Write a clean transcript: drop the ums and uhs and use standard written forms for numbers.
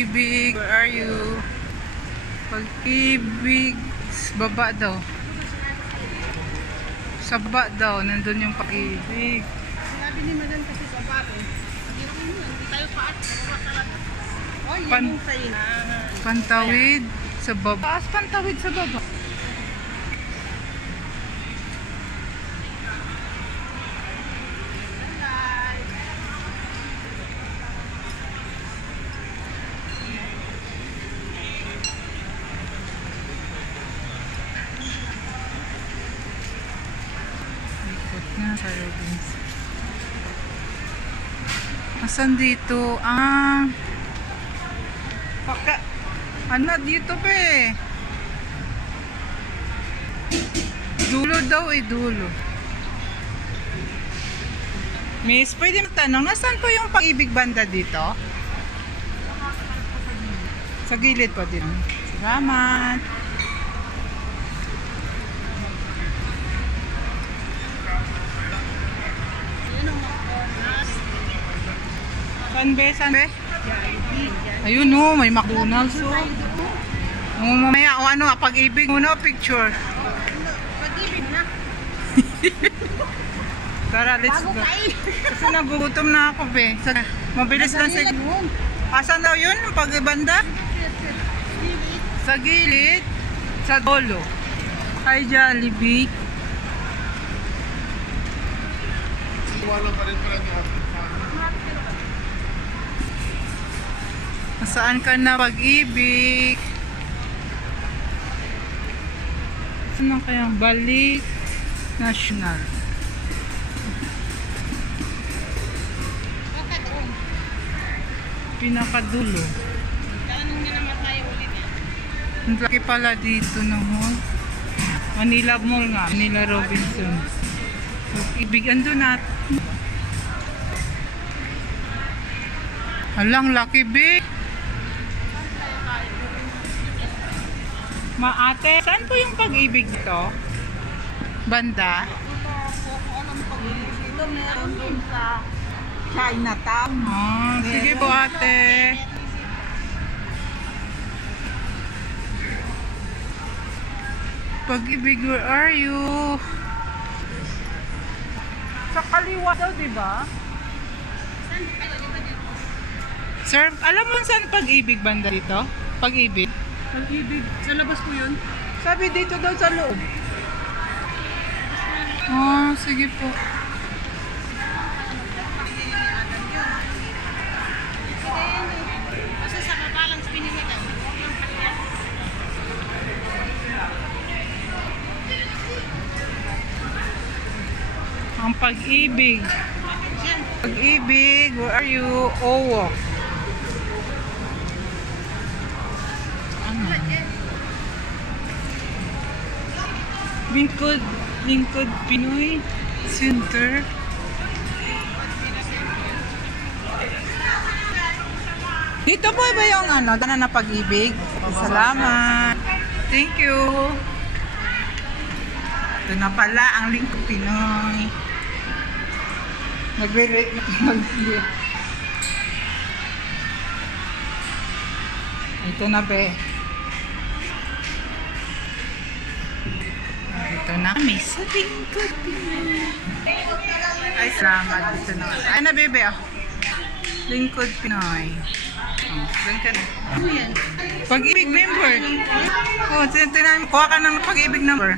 Pag-ibig, where are you? Pag-ibig, baba daw. Sa baba daw, nandun yung Pag-ibig. Sinabi ni Madan kasi sa baba. Hindi tayo paat. Oh, yan yung kainan. Pantawid sa baba. Taas pantawid sa baba. Ikot nga sa Robins. Asan dito? Ano dito pa eh? Dulo daw eh, dulo. Miss, pwede magtanong, nasaan po yung Pag-ibig banda dito? Sa gilid po din. Salamat. Saan be? Saan be? Ayun o, may McDonald's o. Mamaya o ano, Pag-ibig muna picture. Pag-ibig na. Tara, let's go. Kasi nagugutom na ako be. Mabilis lang sa... Asan daw yun? Pagbanda? Sa gilid. Sa dolo. Hi Jollibee. Wala pa rin pala niya. Saan ka na Pag-ibig? Saan kayang Balik National? Pinakadulo. Tanong niya naman tayo ulit. Ang laki pala dito na mall. Manila Mall nga. Manila Robinson. Pag-ibig ando natin. Halang laki be. Maate, saan po yung Pag-ibig dito? Banda? Ito meron dun sa Chinatown. Sige po ate. Pag-ibig, where are you? Sa kaliwa daw, diba? Sir, alam mo saan Pag-ibig banda dito? Pag-ibig? Pag-ibig. Sa labas po yun. Sabi dito daw sa loob. Sige po. Kasi sa baba lang pinili ka. Ang Pag-ibig. Pag-ibig, where are you? Owo. Ano? Lingkod Pinoy Center. Dito po ba yung ano, dana na Pag-ibig? Salamat. Thank you. Ito na pala ang Lingkod Pinoy. Ito na be. Ito na kami sa Lingkod Pinoy. Ay, salamat. Dito na. Ay na bebe oh. Lingkod Pinoy. Doon ka na. Pag-ibig member. Kuha ka ng Pag-ibig number.